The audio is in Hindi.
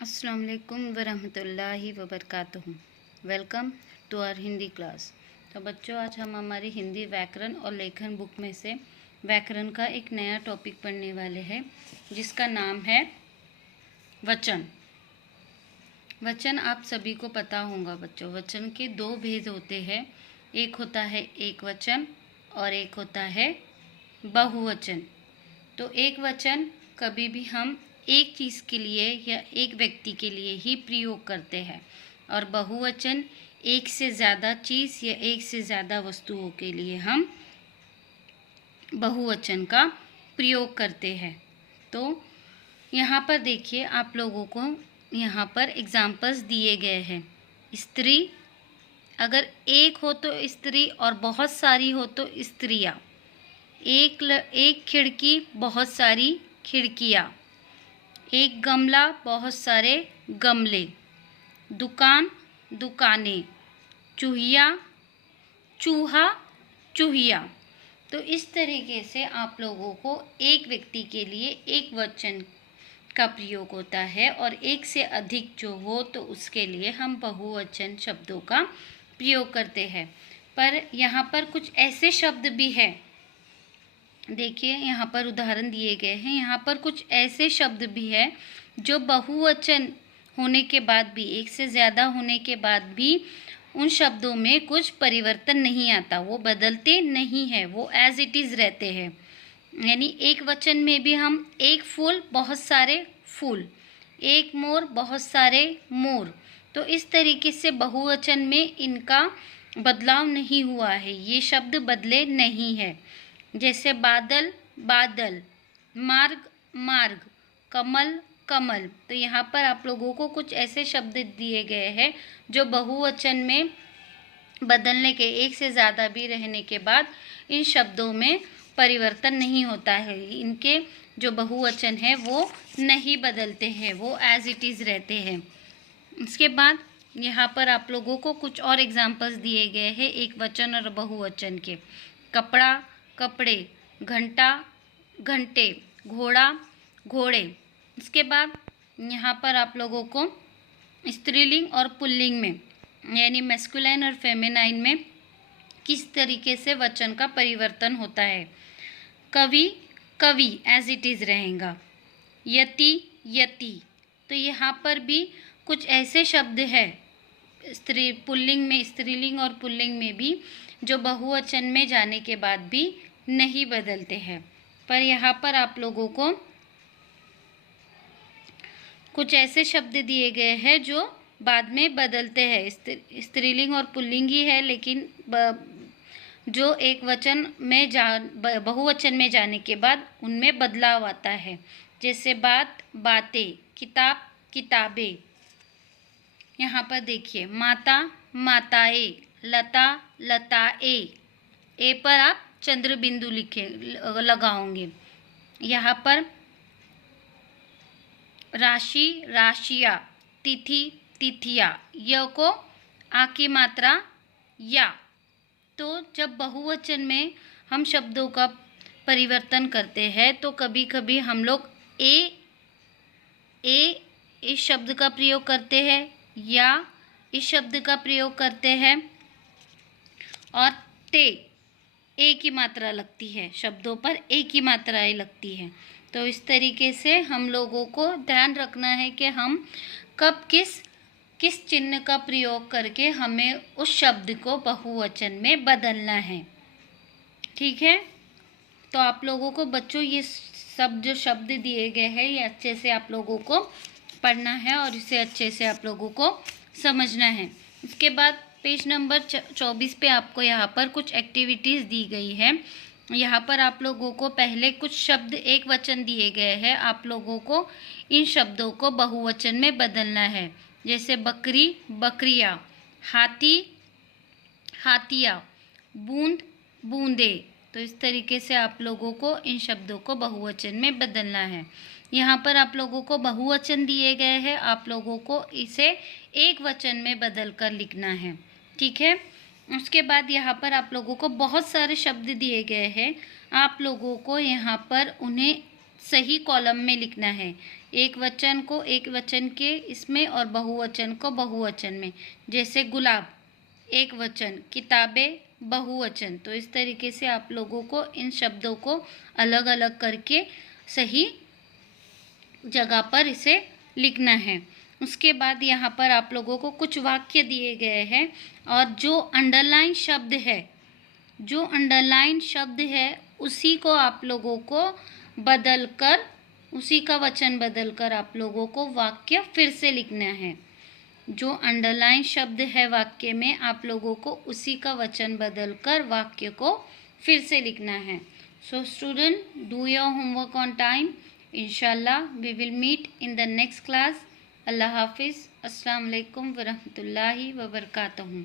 अस्सलाम वालेकुम वरहमतुल्लाहि वबरकातुहू। Welcome to our Hindi class. तो बच्चों, आज हम हमारी हिंदी व्याकरण और लेखन बुक में से व्याकरण का एक नया टॉपिक पढ़ने वाले हैं, जिसका नाम है वचन। वचन आप सभी को पता होगा बच्चों। वचन के दो भेद होते हैं, एक होता है एक वचन और एक होता है बहुवचन। तो एक वचन कभी भी हम एक चीज़ के लिए या एक व्यक्ति के लिए ही प्रयोग करते हैं, और बहुवचन एक से ज़्यादा चीज़ या एक से ज़्यादा वस्तुओं के लिए हम बहुवचन का प्रयोग करते हैं। तो यहाँ पर देखिए, आप लोगों को यहाँ पर एग्जाम्पल्स दिए गए हैं। स्त्री, अगर एक हो तो स्त्री और बहुत सारी हो तो स्त्रियाँ। एक खिड़की, बहुत सारी खिड़कियाँ। एक गमला, बहुत सारे गमले। दुकान, दुकानें। चूहिया, चूहा, चूहिया। तो इस तरीके से आप लोगों को एक व्यक्ति के लिए एक वचन का प्रयोग होता है, और एक से अधिक जो हो तो उसके लिए हम बहुवचन शब्दों का प्रयोग करते हैं। पर यहाँ पर कुछ ऐसे शब्द भी हैं, देखिए यहाँ पर उदाहरण दिए गए हैं। यहाँ पर कुछ ऐसे शब्द भी हैं जो बहुवचन होने के बाद भी, एक से ज़्यादा होने के बाद भी उन शब्दों में कुछ परिवर्तन नहीं आता, वो बदलते नहीं हैं, वो एज इट इज़ रहते हैं। यानी एक वचन में भी हम एक फूल, बहुत सारे फूल। एक मोर, बहुत सारे मोर। तो इस तरीके से बहुवचन में इनका बदलाव नहीं हुआ है, ये शब्द बदले नहीं हैं। जैसे बादल, बादल। मार्ग, मार्ग। कमल, कमल। तो यहाँ पर आप लोगों को कुछ ऐसे शब्द दिए गए हैं जो बहुवचन में बदलने के, एक से ज़्यादा भी रहने के बाद इन शब्दों में परिवर्तन नहीं होता है। इनके जो बहुवचन है वो नहीं बदलते हैं, वो एज इट इज़ रहते हैं। इसके बाद यहाँ पर आप लोगों को कुछ और एग्जाम्पल्स दिए गए हैं एक वचन और बहुवचन के। कपड़ा, कपड़े। घंटा, घंटे। घोड़ा, घोड़े। इसके बाद यहाँ पर आप लोगों को स्त्रीलिंग और पुल्लिंग में, यानी मैस्कुलाइन और फेमिनाइन में किस तरीके से वचन का परिवर्तन होता है। कवि, कवि एज इट इज़ रहेगा। यति, यति। तो यहाँ पर भी कुछ ऐसे शब्द हैं पुल्लिंग में, स्त्रीलिंग और पुल्लिंग में भी, जो बहुवचन में जाने के बाद भी नहीं बदलते हैं। पर यहाँ पर आप लोगों को कुछ ऐसे शब्द दिए गए हैं जो बाद में बदलते हैं। स्त्रीलिंग और पुल्लिंग ही है, लेकिन जो एक वचन में बहुवचन में जाने के बाद उनमें बदलाव आता है। जैसे बात, बातें। किताब, किताबें। यहाँ पर देखिए, माता, माताएं। लता, लताएं। ए पर आप चंद्र बिंदु लगाओगे। यहाँ पर राशि, राशिया। तिथि, तिथिया। य को आ की मात्रा या। तो जब बहुवचन में हम शब्दों का परिवर्तन करते हैं तो कभी कभी हम लोग ए इस शब्द का प्रयोग करते हैं, या इस शब्द का प्रयोग करते हैं, और ते, ए की मात्रा लगती है, शब्दों पर ए की मात्राएं लगती हैं। तो इस तरीके से हम लोगों को ध्यान रखना है कि हम कब किस चिन्ह का प्रयोग करके हमें उस शब्द को बहुवचन में बदलना है। ठीक है, तो आप लोगों को बच्चों ये सब जो शब्द दिए गए हैं ये अच्छे से आप लोगों को पढ़ना है और इसे अच्छे से आप लोगों को समझना है। इसके बाद पेज नंबर 24 पे आपको यहाँ पर कुछ एक्टिविटीज़ दी गई है। यहाँ पर आप लोगों को पहले कुछ शब्द एक वचन दिए गए हैं, आप लोगों को इन शब्दों को बहुवचन में बदलना है। जैसे बकरी, बकरियाँ। हाथी, हाथिया। बूंद, बूंदे। तो इस तरीके से आप लोगों को इन शब्दों को बहुवचन में बदलना है। यहाँ पर आप लोगों को बहुवचन दिए गए हैं, आप लोगों को इसे एक वचन में बदल कर लिखना है। ठीक है, उसके बाद यहाँ पर आप लोगों को बहुत सारे शब्द दिए गए हैं, आप लोगों को यहाँ पर उन्हें सही कॉलम में लिखना है। एक वचन को एक वचन के इसमें और बहुवचन को बहुवचन में। जैसे गुलाब एक वचन, किताबें बहुवचन। तो इस तरीके से आप लोगों को इन शब्दों को अलग अलग करके सही जगह पर इसे लिखना है। उसके बाद यहाँ पर आप लोगों को कुछ वाक्य दिए गए हैं और जो अंडरलाइन शब्द है उसी को आप लोगों को बदलकर, उसी का वचन बदलकर आप लोगों को वाक्य फिर से लिखना है। जो अंडरलाइन शब्द है वाक्य में, आप लोगों को उसी का वचन बदलकर वाक्य को फिर से लिखना है। So student, do your homework on time. इंशाल्लाह we will meet in the next class. Allah हाफिज़। अस्सलाम वालेकुम वरहमतुल्लाहि वबरकातुहू।